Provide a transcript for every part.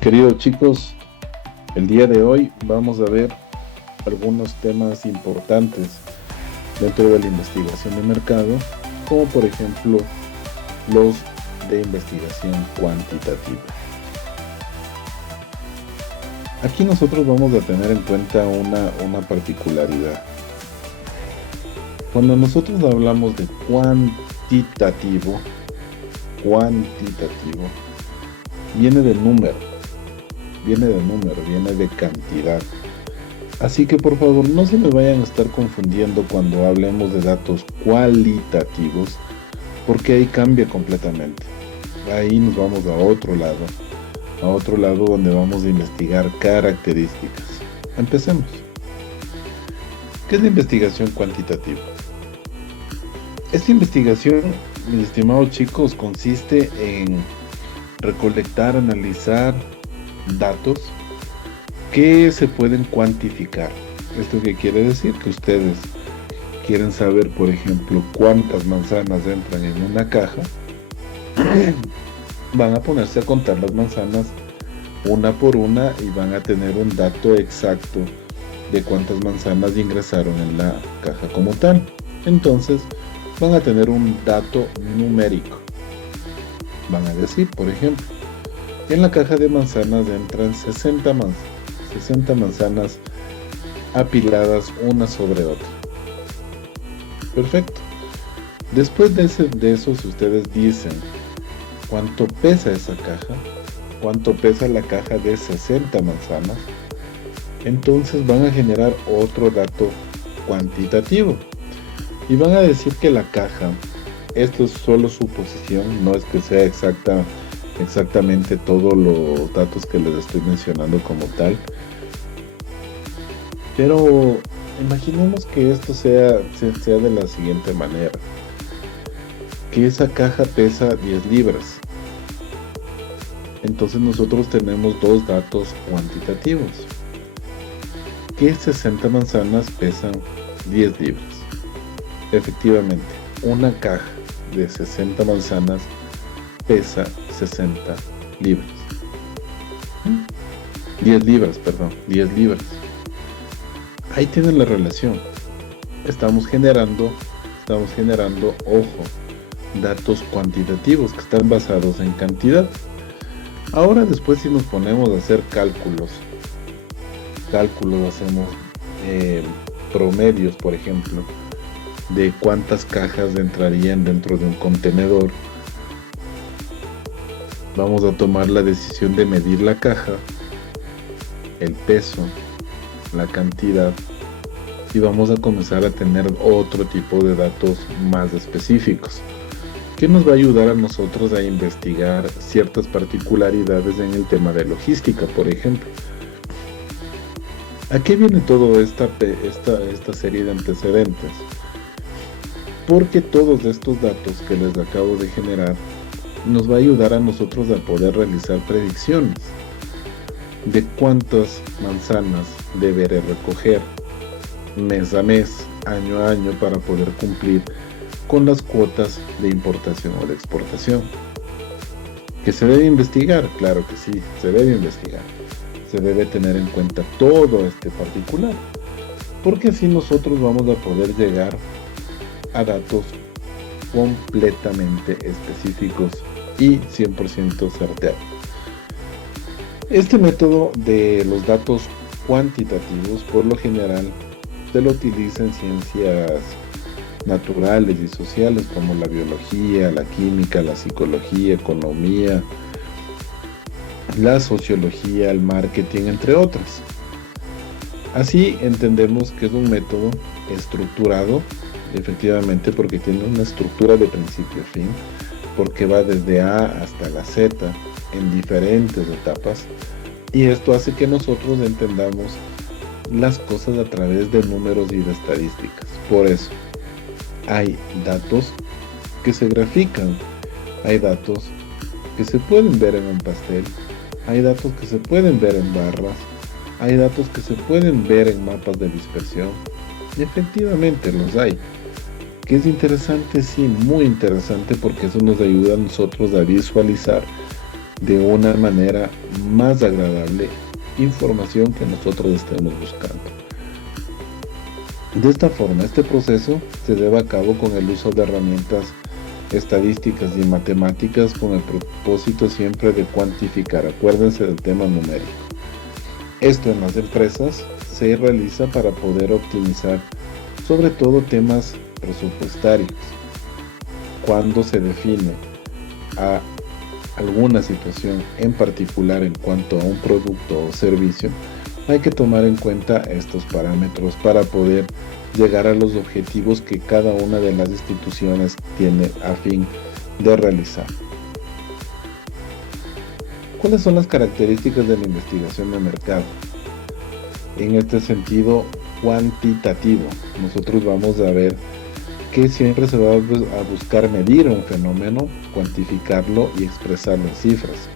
queridos chicos, el día de hoy vamos a ver algunos temas importantes dentro de la investigación de mercado, como por ejemplo los de investigación cuantitativa. Aquí nosotros vamos a tener en cuenta una particularidad. Cuando nosotros hablamos de cuantitativo, viene de número, viene de cantidad. Así que por favor no se me vayan a estar confundiendo cuando hablemos de datos cualitativos, porque ahí cambia completamente. Ahí nos vamos a otro lado donde vamos a investigar características. Empecemos. ¿Qué es la investigación cuantitativa? Esta investigación, mis estimados chicos, consiste en recolectar, analizar datos que se pueden cuantificar. ¿Esto qué quiere decir? Que ustedes quieren saber, por ejemplo, cuántas manzanas entran en una caja. Van a ponerse a contar las manzanas una por una y van a tener un dato exacto de cuántas manzanas ingresaron en la caja como tal. Entonces van a tener un dato numérico. Van a decir, por ejemplo, en la caja de manzanas entran 60 manzanas apiladas una sobre otra. Perfecto. Después de eso, si ustedes dicen cuánto pesa esa caja, cuánto pesa la caja de 60 manzanas, entonces van a generar otro dato cuantitativo y van a decir que la caja, esto es solo suposición, no es que sea exactamente todos los datos que les estoy mencionando como tal, pero imaginemos que esto sea de la siguiente manera, que esa caja pesa 10 libras. Entonces nosotros tenemos dos datos cuantitativos, que 60 manzanas pesan 10 libras. Efectivamente, una caja de 60 manzanas pesa 60 libras. 10 libras. Ahí tienen la relación. Estamos generando, ojo, datos cuantitativos que están basados en cantidad. Ahora después si nos ponemos a hacer cálculos, hacemos promedios, por ejemplo, de cuántas cajas entrarían dentro de un contenedor. Vamos a tomar la decisión de medir la caja, el peso, la cantidad, y vamos a comenzar a tener otro tipo de datos más específicos, que nos va a ayudar a nosotros a investigar ciertas particularidades en el tema de logística, por ejemplo. ¿A qué viene toda esta serie de antecedentes? Porque todos estos datos que les acabo de generar nos va a ayudar a nosotros a poder realizar predicciones de cuántas manzanas deberé recoger mes a mes, año a año, para poder cumplir con las cuotas de importación o de exportación. ¿Que se debe investigar? Claro que sí, se debe investigar. Se debe tener en cuenta todo este particular, porque así nosotros vamos a poder llegar a datos completamente específicos y 100% certeros. Este método de los datos cuantitativos por lo general se lo utiliza en ciencias naturales y sociales como la biología, la química, la psicología, economía, la sociología, el marketing, entre otras. Así entendemos que es un método estructurado, efectivamente, porque tiene una estructura de principio a fin, porque va desde A hasta la Z en diferentes etapas, y esto hace que nosotros entendamos las cosas a través de números y de estadísticas. Por eso hay datos que se grafican, hay datos que se pueden ver en un pastel, hay datos que se pueden ver en barras, hay datos que se pueden ver en mapas de dispersión, y efectivamente los hay. Que es interesante, sí, muy interesante, porque eso nos ayuda a nosotros a visualizar de una manera más agradable información que nosotros estemos buscando. De esta forma, este proceso se lleva a cabo con el uso de herramientas estadísticas y matemáticas con el propósito siempre de cuantificar. Acuérdense del tema numérico. Esto en las empresas se realiza para poder optimizar sobre todo temas presupuestarios. Cuando se define a alguna situación en particular en cuanto a un producto o servicio, hay que tomar en cuenta estos parámetros para poder llegar a los objetivos que cada una de las instituciones tiene a fin de realizar. ¿Cuáles son las características de la investigación de mercado? En este sentido cuantitativo, nosotros vamos a ver que siempre se va a buscar medir un fenómeno, cuantificarlo y expresarlo en cifras.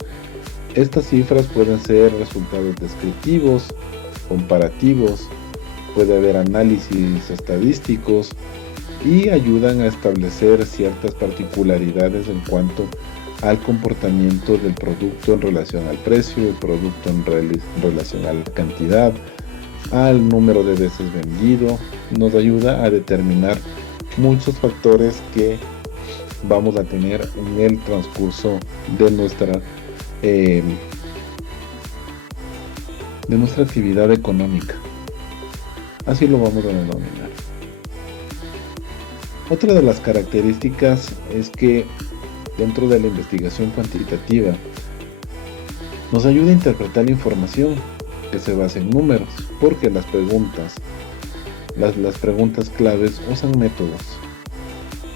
Estas cifras pueden ser resultados descriptivos, comparativos, puede haber análisis estadísticos y ayudan a establecer ciertas particularidades en cuanto al comportamiento del producto en relación al precio, el producto en relación a la cantidad, al número de veces vendido. Nos ayuda a determinar muchos factores que vamos a tener en el transcurso de nuestra actividad económica. Así lo vamos a denominar. Otra de las características es que dentro de la investigación cuantitativa nos ayuda a interpretar la información que se basa en números, porque las preguntas claves usan métodos,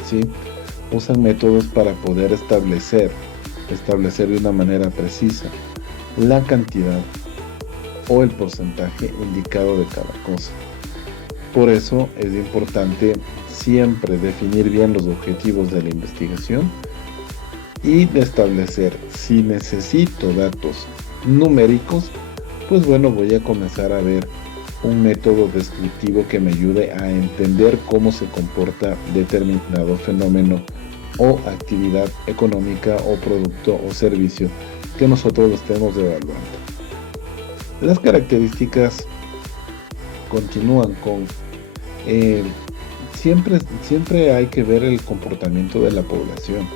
¿sí? Usan métodos para poder establecer de una manera precisa la cantidad o el porcentaje indicado de cada cosa. Por eso es importante siempre definir bien los objetivos de la investigación y establecer, si necesito datos numéricos, pues bueno, voy a comenzar a ver un método descriptivo que me ayude a entender cómo se comporta determinado fenómeno o actividad económica o producto o servicio que nosotros estemos evaluando. Las características continúan con siempre hay que ver el comportamiento de la población.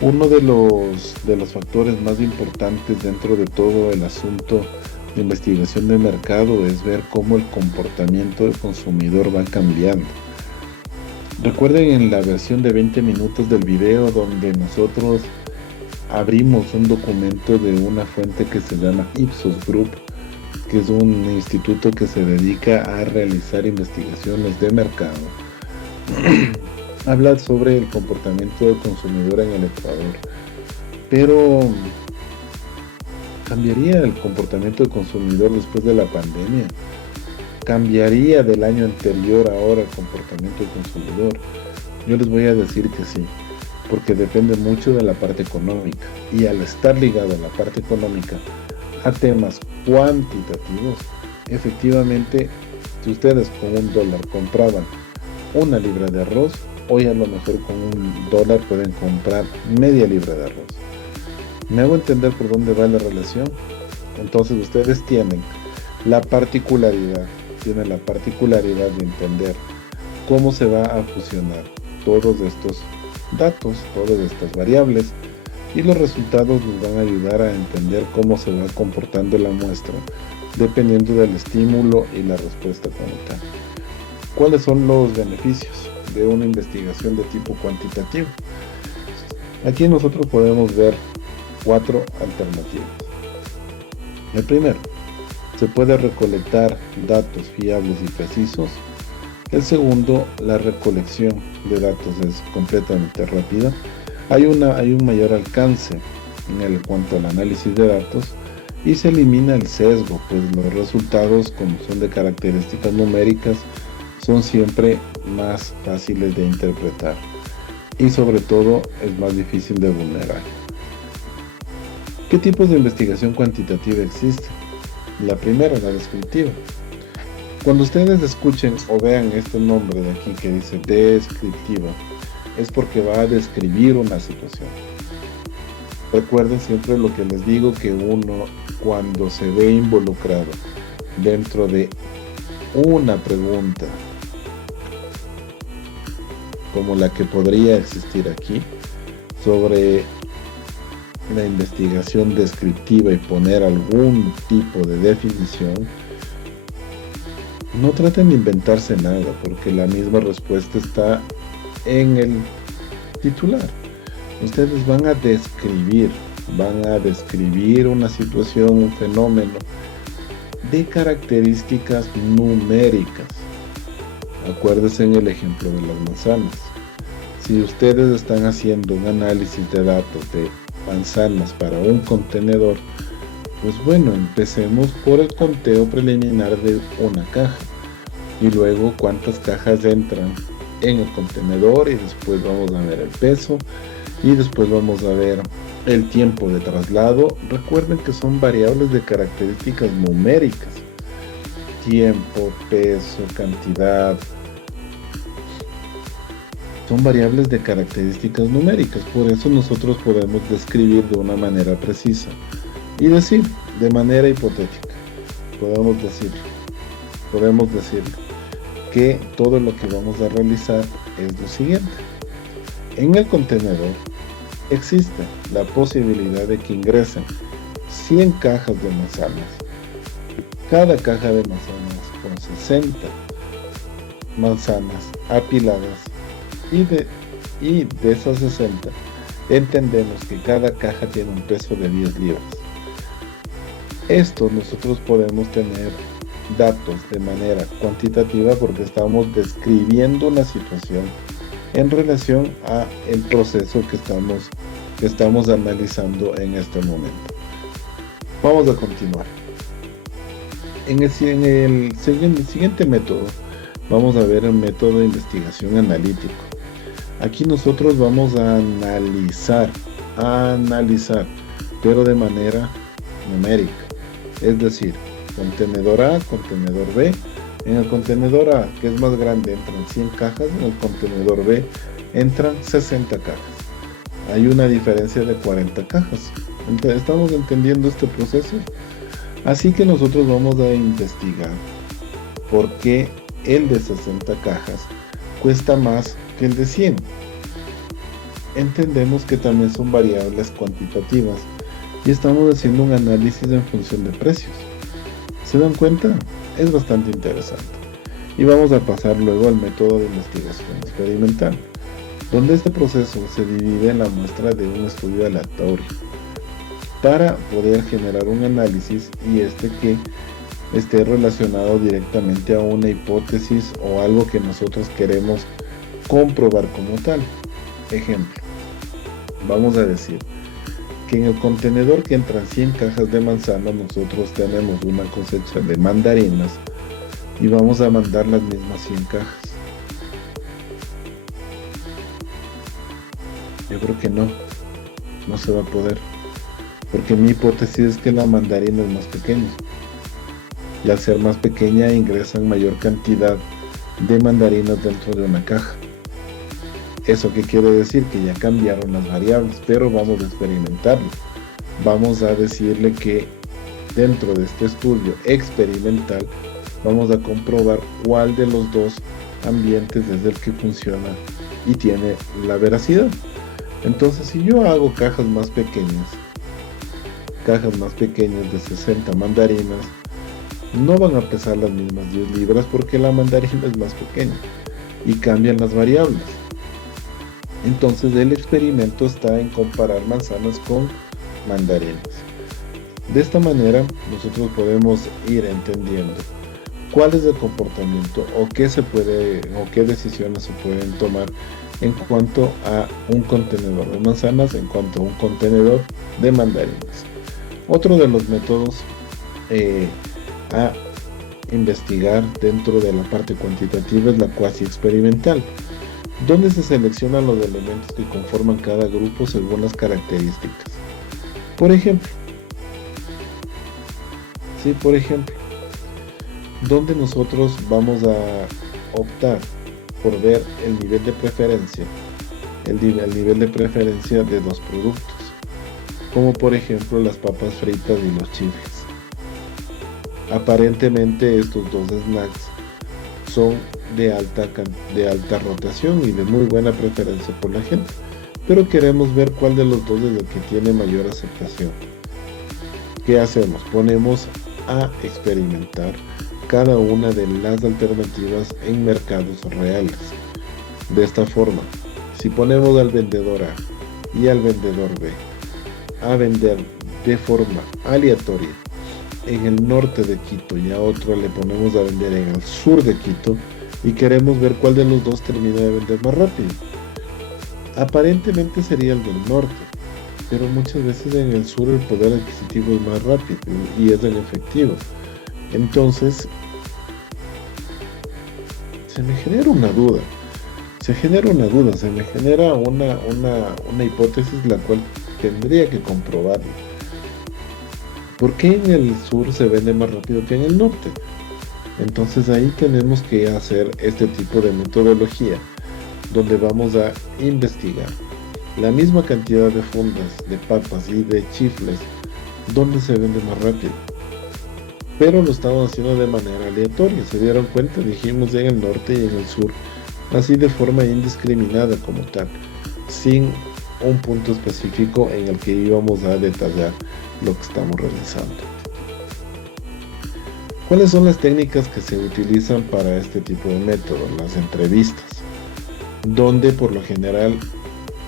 Uno de los factores más importantes dentro de todo el asunto de investigación de mercado es ver cómo el comportamiento del consumidor va cambiando. Recuerden en la versión de 20 minutos del video donde nosotros abrimos un documento de una fuente que se llama Ipsos Group, que es un instituto que se dedica a realizar investigaciones de mercado. Habla sobre el comportamiento del consumidor en el Ecuador, pero ¿cambiaría el comportamiento del consumidor después de la pandemia? ¿Cambiaría del año anterior ahora el comportamiento del consumidor? Yo les voy a decir que sí, porque depende mucho de la parte económica, y al estar ligado a la parte económica a temas cuantitativos, efectivamente, si ustedes con $1 compraban una libra de arroz, hoy a lo mejor con $1 pueden comprar media libra de arroz. ¿Me hago entender por dónde va la relación? Entonces ustedes tienen la particularidad de entender cómo se va a fusionar todos estos datos, todas estas variables, y los resultados nos van a ayudar a entender cómo se va comportando la muestra dependiendo del estímulo y la respuesta como tal. ¿Cuáles son los beneficios de una investigación de tipo cuantitativo? Aquí nosotros podemos ver 4 alternativas. El primero, se puede recolectar datos fiables y precisos. El segundo, la recolección de datos es completamente rápida. Hay un mayor alcance en cuanto al análisis de datos y se elimina el sesgo, pues los resultados, como son de características numéricas, son siempre más fáciles de interpretar y sobre todo es más difícil de vulnerar. ¿Qué tipos de investigación cuantitativa existen? La primera, la descriptiva. Cuando ustedes escuchen o vean este nombre de aquí que dice descriptiva, es porque va a describir una situación. Recuerden siempre lo que les digo, que uno cuando se ve involucrado dentro de una pregunta como la que podría existir aquí sobre la investigación descriptiva y poner algún tipo de definición, no traten de inventarse nada, porque la misma respuesta está en el titular. Ustedes van a describir una situación, un fenómeno de características numéricas. Acuérdense en el ejemplo de las manzanas. Si ustedes están haciendo un análisis de datos de manzanas para un contenedor, pues bueno, empecemos por el conteo preliminar de una caja y luego cuántas cajas entran en el contenedor, y después vamos a ver el peso y después vamos a ver el tiempo de traslado. Recuerden que son variables de características numéricas: tiempo, peso, cantidad. Son variables de características numéricas, por eso nosotros podemos describir de una manera precisa y decir de manera hipotética. Podemos decir que todo lo que vamos a realizar es lo siguiente. En el contenedor existe la posibilidad de que ingresen 100 cajas de manzanas. Cada caja de manzanas con 60 manzanas apiladas, y de esas 60 entendemos que cada caja tiene un peso de 10 libras. Esto nosotros podemos tener datos de manera cuantitativa porque estamos describiendo una situación en relación a el proceso que estamos analizando en este momento. Vamos a continuar. En el siguiente método vamos a ver el método de investigación analítico. Aquí nosotros vamos a analizar, pero de manera numérica. Es decir, contenedor A, contenedor B. En el contenedor A, que es más grande, entran 100 cajas. En el contenedor B entran 60 cajas. Hay una diferencia de 40 cajas. ¿Estamos entendiendo este proceso? Así que nosotros vamos a investigar por qué el de 60 cajas cuesta más que el de 100. Entendemos que también son variables cuantitativas y estamos haciendo un análisis en función de precios. ¿Se dan cuenta? Es bastante interesante. Y vamos a pasar luego al método de investigación experimental, donde este proceso se divide en la muestra de un estudio aleatorio para poder generar un análisis y que esté relacionado directamente a una hipótesis o algo que nosotros queremos comprobar como tal. Ejemplo, vamos a decir que en el contenedor que entran 100 cajas de manzana, nosotros tenemos una cosecha de mandarinas y vamos a mandar las mismas 100 cajas. Yo creo que no se va a poder, porque mi hipótesis es que la mandarina es más pequeña, y al ser más pequeña ingresan mayor cantidad de mandarinas dentro de una caja. ¿Eso qué quiere decir? Que ya cambiaron las variables, pero vamos a experimentarlo. Vamos a decirle que dentro de este estudio experimental vamos a comprobar cuál de los dos ambientes es el que funciona y tiene la veracidad. Entonces, si yo hago cajas más pequeñas de 60 mandarinas, no van a pesar las mismas 10 libras porque la mandarina es más pequeña y cambian las variables. Entonces el experimento está en comparar manzanas con mandarinas. De esta manera nosotros podemos ir entendiendo cuál es el comportamiento o qué decisiones se pueden tomar en cuanto a un contenedor de manzanas, en cuanto a un contenedor de mandarinas. Otro de los métodos a investigar dentro de la parte cuantitativa es la cuasi experimental, donde se seleccionan los elementos que conforman cada grupo según las características. Por ejemplo, donde nosotros vamos a optar por ver el nivel de preferencia de dos productos. como por ejemplo las papas fritas y los chifles. Aparentemente estos dos snacks son de alta rotación y de muy buena preferencia por la gente, pero queremos ver cuál de los dos es el que tiene mayor aceptación. ¿Qué hacemos? Ponemos a experimentar cada una de las alternativas en mercados reales. De esta forma, si ponemos al vendedor A y al vendedor B a vender de forma aleatoria en el norte de Quito y a otro le ponemos a vender en el sur de Quito y queremos ver cuál de los dos termina de vender más rápido, aparentemente sería el del norte, pero muchas veces en el sur el poder adquisitivo es más rápido y es en efectivo. Entonces, se me genera una duda, se me genera una hipótesis la cual tendría que comprobarlo. ¿Por qué en el sur se vende más rápido que en el norte? Entonces ahí tenemos que hacer este tipo de metodología, donde vamos a investigar la misma cantidad de fundas, de papas y de chifles, donde se vende más rápido. Pero lo estamos haciendo de manera aleatoria, se dieron cuenta, dijimos en el norte y en el sur, así de forma indiscriminada como tal, sin un punto específico en el que íbamos a detallar lo que estamos realizando. ¿Cuáles son las técnicas que se utilizan para este tipo de método? Las entrevistas, donde por lo general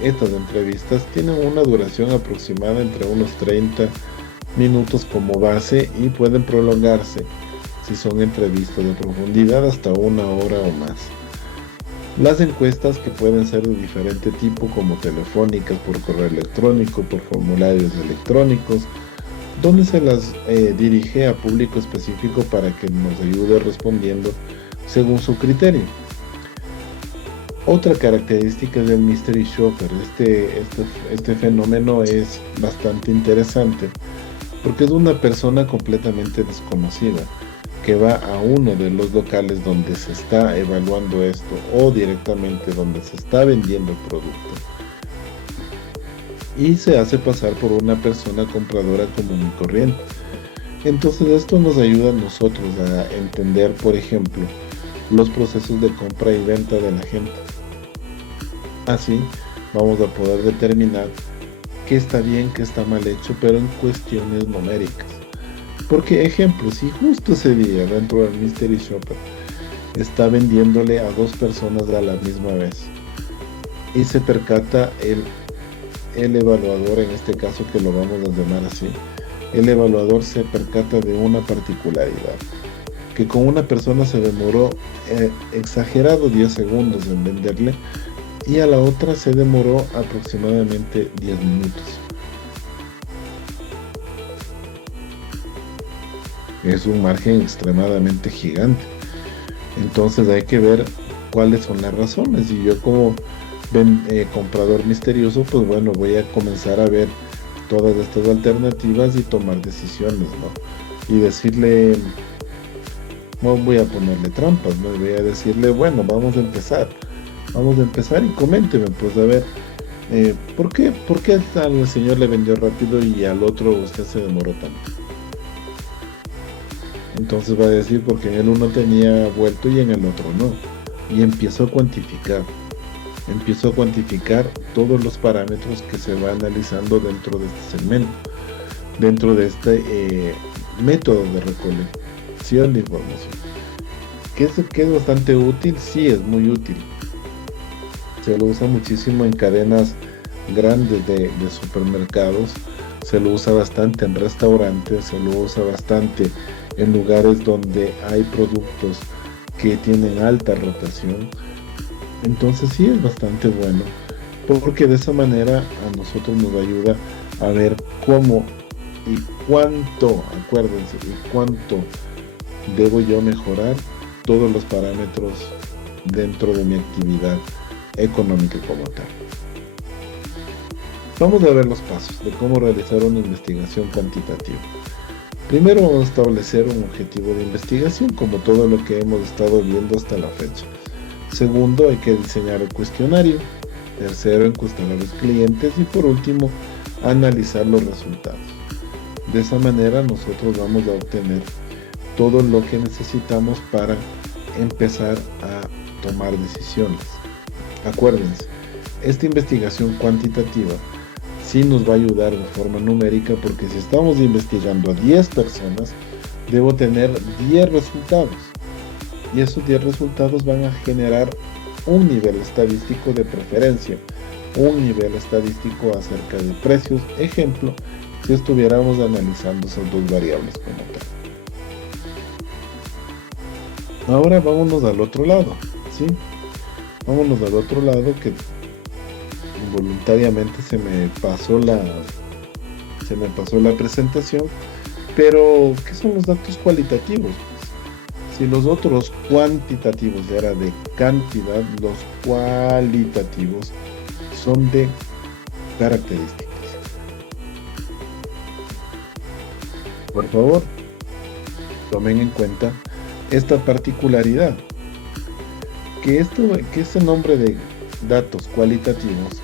estas entrevistas tienen una duración aproximada entre unos 30 minutos como base y pueden prolongarse, si son entrevistas de profundidad, hasta 1 hora o más. Las encuestas, que pueden ser de diferente tipo, como telefónicas, por correo electrónico, por formularios electrónicos, donde se las dirige a público específico para que nos ayude respondiendo según su criterio. Otra característica del Mystery Shopper, este fenómeno es bastante interesante, porque es una persona completamente desconocida que va a uno de los locales donde se está evaluando esto o directamente donde se está vendiendo el producto y se hace pasar por una persona compradora común y corriente. Entonces esto nos ayuda a nosotros a entender, por ejemplo, los procesos de compra y venta de la gente. Así vamos a poder determinar qué está bien, qué está mal hecho, pero en cuestiones numéricas. Porque, ejemplo, si justo ese día dentro del Mystery Shopper está vendiéndole a 2 personas a la misma vez y se percata el evaluador, en este caso que lo vamos a llamar así, el evaluador se percata de una particularidad, que con una persona se demoró exagerado 10 segundos en venderle y a la otra se demoró aproximadamente 10 minutos. Es un margen extremadamente gigante. Entonces hay que ver cuáles son las razones, y yo como comprador misterioso, pues bueno, voy a comenzar a ver todas estas alternativas y tomar decisiones, ¿no? Y decirle, no voy a ponerle trampas, ¿no? Voy a decirle, bueno, vamos a empezar y coménteme, pues a ver, ¿por qué al señor le vendió rápido y al otro usted se demoró tanto? Entonces va a decir, porque en el uno tenía vuelto y en el otro no. Y empiezo a cuantificar todos los parámetros que se va analizando dentro de este segmento, dentro de este método de recolección de información. ¿Que es bastante útil? Sí, es muy útil. Se lo usa muchísimo en cadenas grandes de supermercados, se lo usa bastante en restaurantes, se lo usa bastante en lugares donde hay productos que tienen alta rotación. Entonces sí es bastante bueno, porque de esa manera a nosotros nos ayuda a ver cómo y cuánto, acuérdense, y cuánto debo yo mejorar todos los parámetros dentro de mi actividad económica como tal. Vamos a ver los pasos de cómo realizar una investigación cuantitativa. Primero vamos a establecer un objetivo de investigación, como todo lo que hemos estado viendo hasta la fecha. Segundo, hay que diseñar el cuestionario. Tercero, encuestar a los clientes. Y por último, analizar los resultados. De esa manera nosotros vamos a obtener todo lo que necesitamos para empezar a tomar decisiones. Acuérdense, esta investigación cuantitativa sí nos va a ayudar de forma numérica, porque si estamos investigando a 10 personas, debo tener 10 resultados. Y esos 10 resultados van a generar un nivel estadístico de preferencia, un nivel estadístico acerca de precios. Ejemplo, si estuviéramos analizando esas dos variables como tal. Ahora vámonos al otro lado, ¿sí? Vámonos al otro lado, que involuntariamente se me pasó la presentación. Pero, ¿qué son los datos cualitativos? Si los otros cuantitativos era de cantidad, los cualitativos son de características. Por favor, tomen en cuenta esta particularidad, que este nombre de datos cualitativos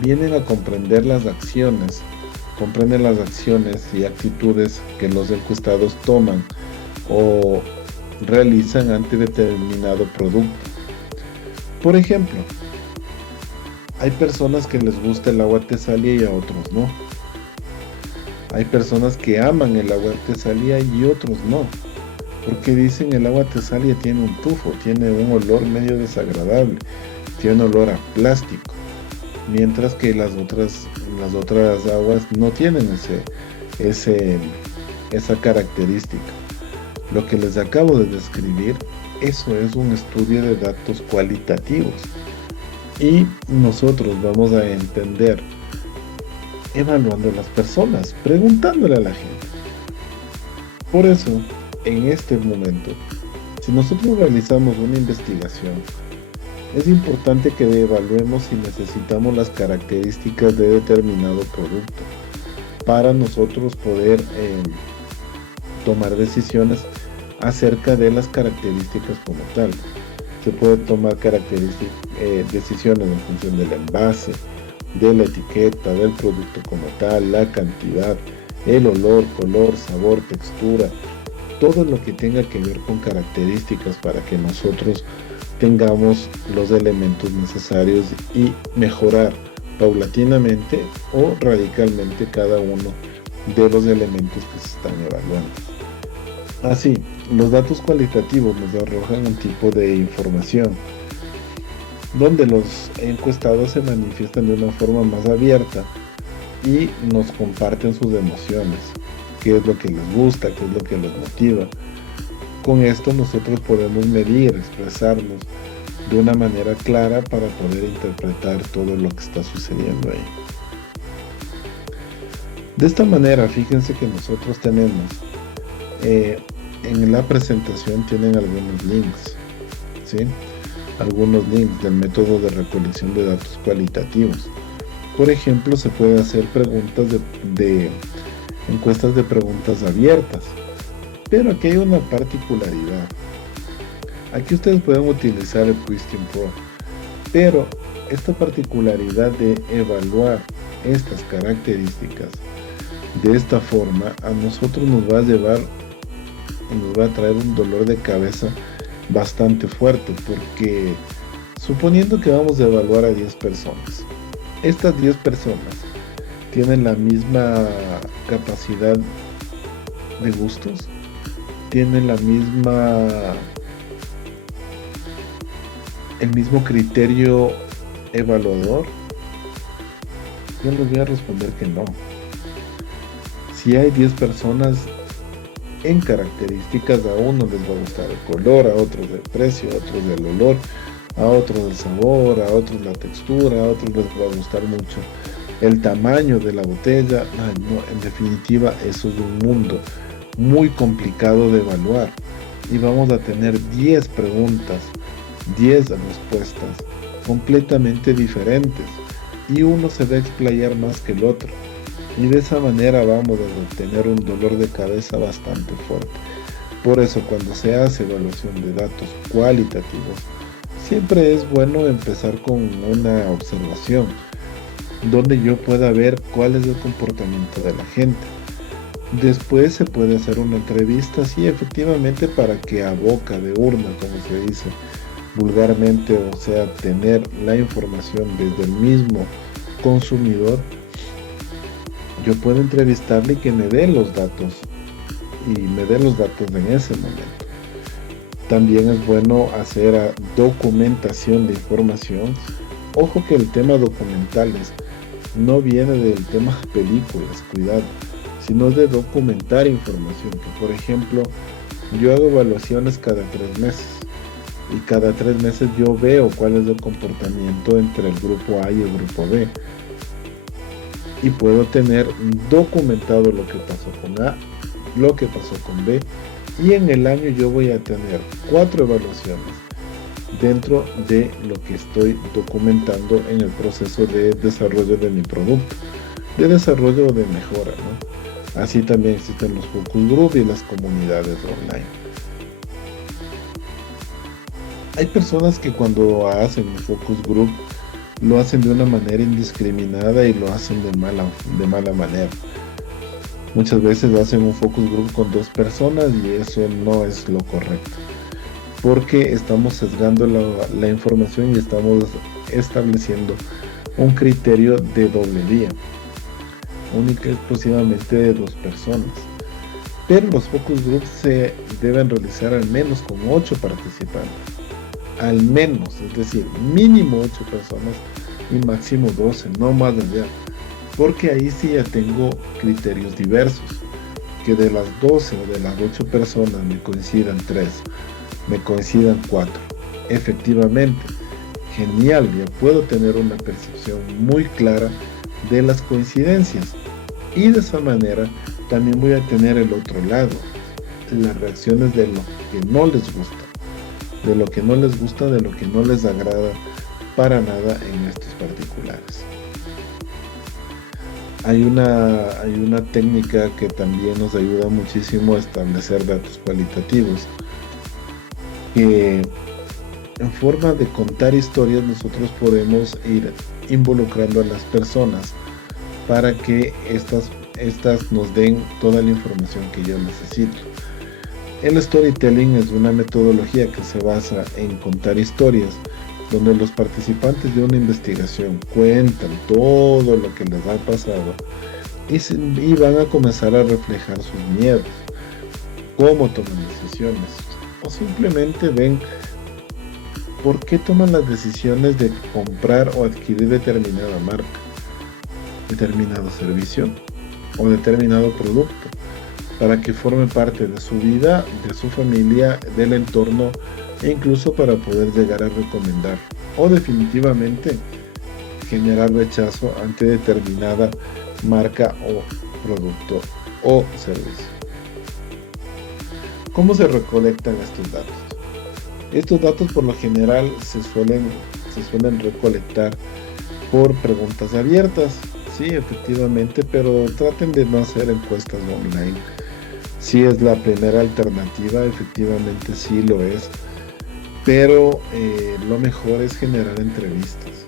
vienen a comprenden las acciones y actitudes que los encuestados toman o realizan ante determinado producto. Por ejemplo, hay personas que les gusta el agua Tesalia y a otros no. Hay personas que aman el agua Tesalia y otros no, porque dicen el agua Tesalia tiene un tufo, tiene un olor medio desagradable, tiene un olor a plástico, mientras que las otras aguas no tienen esa característica. Lo que les acabo de describir, eso es un estudio de datos cualitativos, y nosotros vamos a entender evaluando a las personas, preguntándole a la gente. Por eso, en este momento, si nosotros realizamos una investigación, es importante que evaluemos si necesitamos las características de determinado producto para nosotros poder tomar decisiones acerca de las características como tal. Se puede tomar decisiones en función del envase, de la etiqueta, del producto como tal, la cantidad, el olor, color, sabor, textura, todo lo que tenga que ver con características para que nosotros tengamos los elementos necesarios y mejorar paulatinamente o radicalmente cada uno de los elementos que se están evaluando. Así, los datos cualitativos nos arrojan un tipo de información donde los encuestados se manifiestan de una forma más abierta y nos comparten sus emociones, qué es lo que les gusta, qué es lo que les motiva. Con esto nosotros podemos medir, expresarnos de una manera clara para poder interpretar todo lo que está sucediendo ahí. De esta manera, fíjense que nosotros tenemos, en la presentación tienen algunos links, ¿sí? Algunos links del método de recolección de datos cualitativos. Por ejemplo, se puede hacer preguntas de encuestas de preguntas abiertas. Pero aquí hay una particularidad. Aquí ustedes pueden utilizar el Question Pro, pero esta particularidad de evaluar estas características de esta forma a nosotros nos va a llevar y nos va a traer un dolor de cabeza bastante fuerte, porque suponiendo que vamos a evaluar a 10 personas, estas 10 personas tienen la misma capacidad de gustos, tienen el mismo criterio evaluador. Yo les voy a responder que no. Si hay 10 personas, en características, a uno les va a gustar el color, a otros el precio, a otros el olor, a otros el sabor, a otros la textura, a otros les va a gustar mucho el tamaño de la botella. No, en definitiva, eso es un mundo muy complicado de evaluar, y vamos a tener 10 preguntas, 10 respuestas completamente diferentes, y uno se va a explayar más que el otro, y de esa manera vamos a obtener un dolor de cabeza bastante fuerte. Por eso, cuando se hace evaluación de datos cualitativos, siempre es bueno empezar con una observación. donde yo pueda ver cuál es el comportamiento de la gente. Después se puede hacer una entrevista, sí, efectivamente, para que a boca de urna, como se dice vulgarmente, o sea, tener la información desde el mismo consumidor, yo puedo entrevistarle y que me dé los datos, y me dé los datos en ese momento. También es bueno hacer documentación de información. Ojo que el tema documentales no viene del tema películas, cuidado, sino de documentar información. Que por ejemplo, yo hago evaluaciones cada 3 meses y cada 3 meses yo veo cuál es el comportamiento entre el grupo A y el grupo B. Y puedo tener documentado lo que pasó con A, lo que pasó con B, y en el año yo voy a tener 4 evaluaciones dentro de lo que estoy documentando en el proceso de desarrollo de mi producto, de desarrollo o de mejora, ¿no? Así también existen los focus group y las comunidades online. Hay personas que cuando hacen un focus group lo hacen de una manera indiscriminada y lo hacen de mala manera. Muchas veces hacen un focus group con 2 personas y eso no es lo correcto, porque estamos sesgando la información y estamos estableciendo un criterio de doble vía, única y exclusivamente de 2 personas. Pero los focus groups se deben realizar al menos con 8 participantes, al menos, es decir, mínimo 8 personas y máximo 12, no más allá, porque ahí sí ya tengo criterios diversos, que de las 12 o de las 8 personas me coincidan 3, me coincidan 4. Efectivamente, genial, ya puedo tener una percepción muy clara de las coincidencias, y de esa manera también voy a tener el otro lado, las reacciones de lo que no les gusta, de lo que no les gusta, de lo que no les agrada para nada en estos particulares. Hay una técnica que también nos ayuda muchísimo a establecer datos cualitativos, que en forma de contar historias nosotros podemos ir involucrando a las personas para que estas nos den toda la información que yo necesito. El storytelling es una metodología que se basa en contar historias, donde los participantes de una investigación cuentan todo lo que les ha pasado y van a comenzar a reflejar sus miedos, cómo toman decisiones, o simplemente ven por qué toman las decisiones de comprar o adquirir determinada marca, determinado servicio o determinado producto, para que forme parte de su vida, de su familia, del entorno, e incluso para poder llegar a recomendar o definitivamente generar rechazo ante determinada marca o producto o servicio. ¿Cómo se recolectan estos datos? Estos datos por lo general se suelen recolectar por preguntas abiertas, sí, efectivamente, pero traten de no hacer encuestas online. Si es la primera alternativa, efectivamente sí lo es, pero lo mejor es generar entrevistas,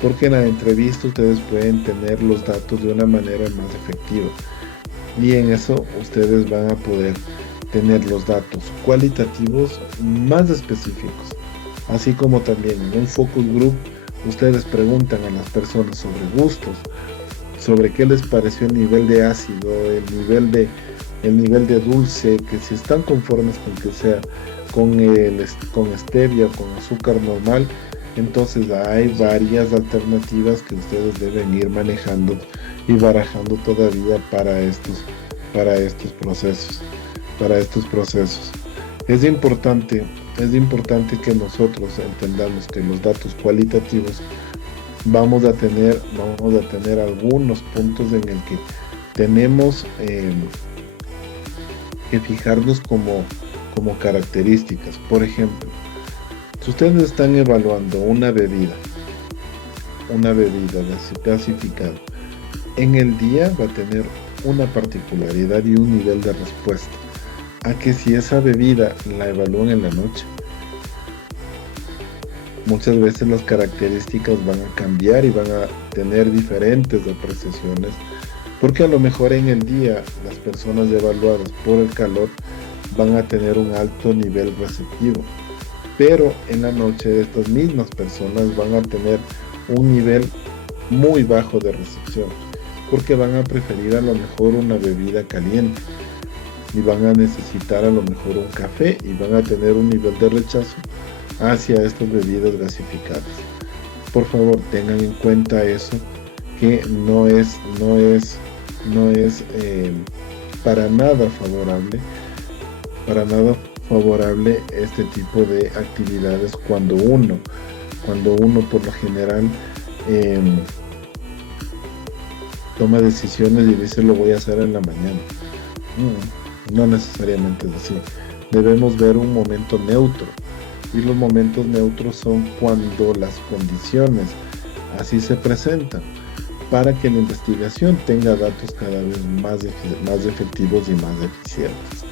porque en la entrevista ustedes pueden tener los datos de una manera más efectiva, y en eso ustedes van a poder tener los datos cualitativos más específicos, así como también en un focus group ustedes preguntan a las personas sobre gustos, sobre qué les pareció el nivel de ácido, el nivel de dulce, que si están conformes con que sea con stevia o con azúcar normal. Entonces hay varias alternativas que ustedes deben ir manejando y barajando todavía para estos procesos. Es importante que nosotros entendamos que los datos cualitativos vamos a tener algunos puntos en el que tenemos que fijarnos como características. Por ejemplo, si ustedes están evaluando una bebida gasificada, en el día va a tener una particularidad y un nivel de respuesta, a que si esa bebida la evalúan en la noche, Muchas veces las características van a cambiar y van a tener diferentes apreciaciones, porque a lo mejor en el día las personas evaluadas por el calor van a tener un alto nivel receptivo, pero en la noche estas mismas personas van a tener un nivel muy bajo de recepción, porque van a preferir a lo mejor una bebida caliente y van a necesitar a lo mejor un café y van a tener un nivel de rechazo hacia estas bebidas gasificadas. Por favor, tengan en cuenta eso, que no es para nada favorable este tipo de actividades cuando uno por lo general toma decisiones y dice lo voy a hacer en la mañana. No necesariamente es así. Debemos ver un momento neutro, y los momentos neutros son cuando las condiciones así se presentan, para que la investigación tenga datos cada vez más efectivos y más eficientes.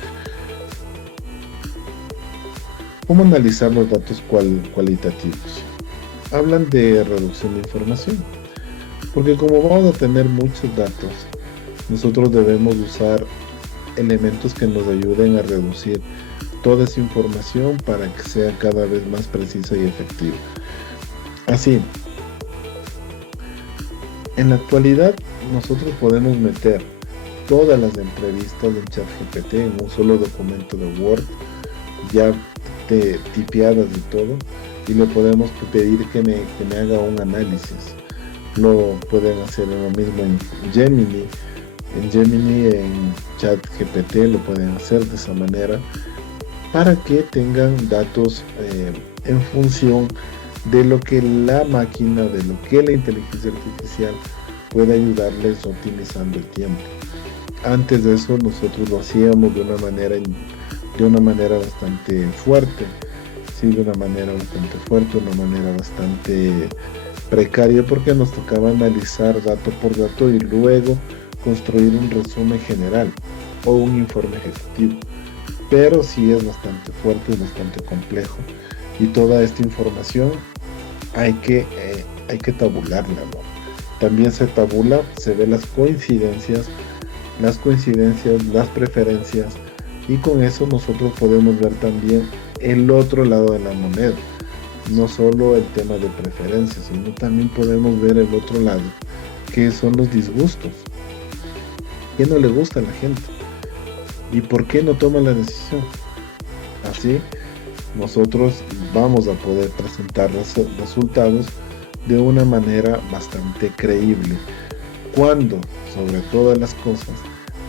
¿Cómo analizar los datos cualitativos? Hablan de reducción de información, porque como vamos a tener muchos datos, nosotros debemos usar elementos que nos ayuden a reducir toda esa información para que sea cada vez más precisa y efectiva. Así, en la actualidad nosotros podemos meter todas las entrevistas en ChatGPT en un solo documento de Word, ya tipeadas y todo, y le podemos pedir que me haga un análisis. Lo pueden hacer lo mismo en Gemini. En ChatGPT lo pueden hacer de esa manera, para que tengan datos en función de lo que la máquina, de lo que la inteligencia artificial puede ayudarles optimizando el tiempo. Antes de eso nosotros lo hacíamos de una manera bastante fuerte, de una manera bastante precaria, porque nos tocaba analizar dato por dato y luego construir un resumen general o un informe ejecutivo. Pero sí es bastante fuerte, es bastante complejo, y toda esta información hay que tabularla, ¿no? También se tabula, se ve las coincidencias, las preferencias, y con eso nosotros podemos ver también el otro lado de la moneda, no solo el tema de preferencias, sino también podemos ver el otro lado, que son los disgustos. ¿Qué no le gusta a la gente? ¿Y por qué no toma la decisión? Así, nosotros vamos a poder presentar los resultados de una manera bastante creíble, cuando, sobre todas las cosas,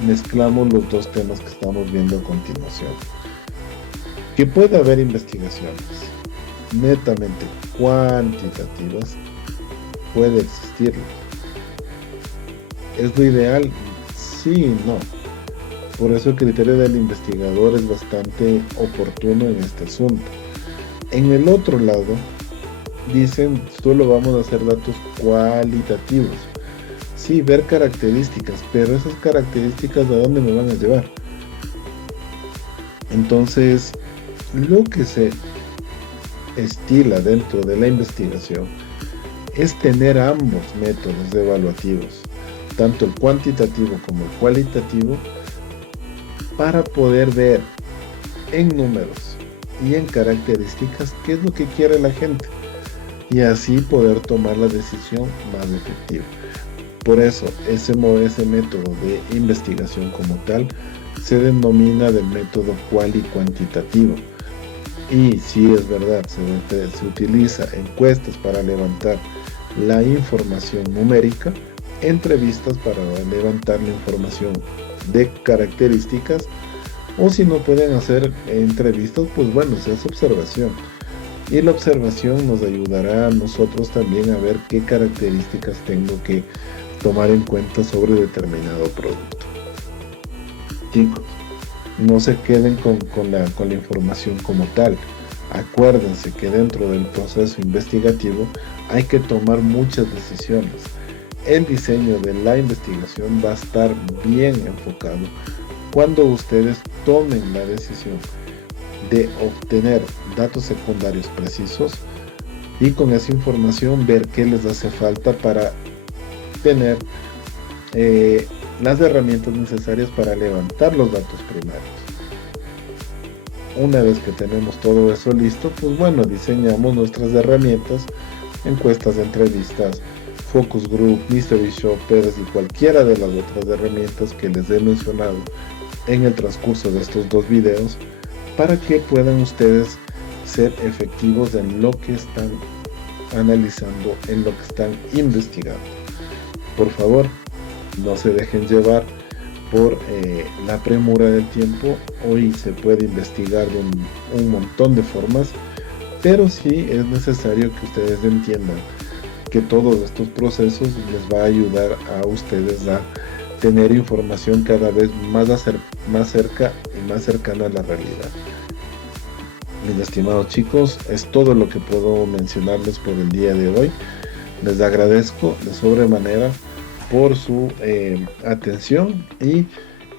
mezclamos los dos temas que estamos viendo a continuación. Que puede haber investigaciones netamente cuantitativas, puede existirlo. ¿Es lo ideal? Sí y no. Por eso el criterio del investigador es bastante oportuno en este asunto. En el otro lado, dicen, solo vamos a hacer datos cualitativos. Sí, ver características, pero esas características, ¿a dónde me van a llevar? Entonces, lo que se estila dentro de la investigación es tener ambos métodos evaluativos, tanto el cuantitativo como el cualitativo, para poder ver en números y en características qué es lo que quiere la gente, y así poder tomar la decisión más efectiva. Por eso ese método de investigación como tal se denomina del método cual y cuantitativo. Y sí, es verdad, se utiliza encuestas para levantar la información numérica, entrevistas para levantar la información de características, o si no pueden hacer entrevistas, pues bueno, se hace observación, y la observación nos ayudará a nosotros también a ver qué características tengo que tomar en cuenta sobre determinado producto. Chicos, no se queden con la información como tal. Acuérdense que dentro del proceso investigativo hay que tomar muchas decisiones. El diseño de la investigación va a estar bien enfocado cuando ustedes tomen la decisión de obtener datos secundarios precisos, y con esa información ver qué les hace falta para tener las herramientas necesarias para levantar los datos primarios. Una vez que tenemos todo eso listo, pues bueno, diseñamos nuestras herramientas, encuestas de entrevistas, focus group, mystery shoppers y cualquiera de las otras herramientas que les he mencionado en el transcurso de estos dos videos, para que puedan ustedes ser efectivos en lo que están analizando, en lo que están investigando. Por favor, no se dejen llevar por la premura del tiempo. Hoy se puede investigar de un montón de formas, pero sí es necesario que ustedes entiendan que todos estos procesos les va a ayudar a ustedes a tener información cada vez más cerca y más cercana a la realidad. Mis estimados chicos, es todo lo que puedo mencionarles por el día de hoy. Les agradezco de sobremanera por su atención, y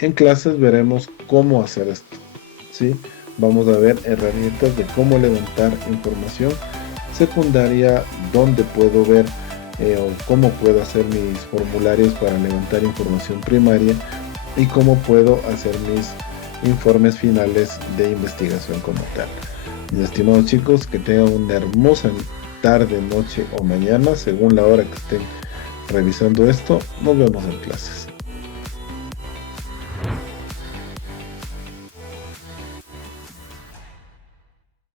en clases veremos cómo hacer esto, ¿sí? Vamos a ver herramientas de cómo levantar información secundaria, dónde puedo ver o cómo puedo hacer mis formularios para levantar información primaria, y cómo puedo hacer mis informes finales de investigación como tal. Mis estimados chicos, que tengan una hermosa tarde, noche o mañana, según la hora que estén revisando esto. Nos vemos en clases.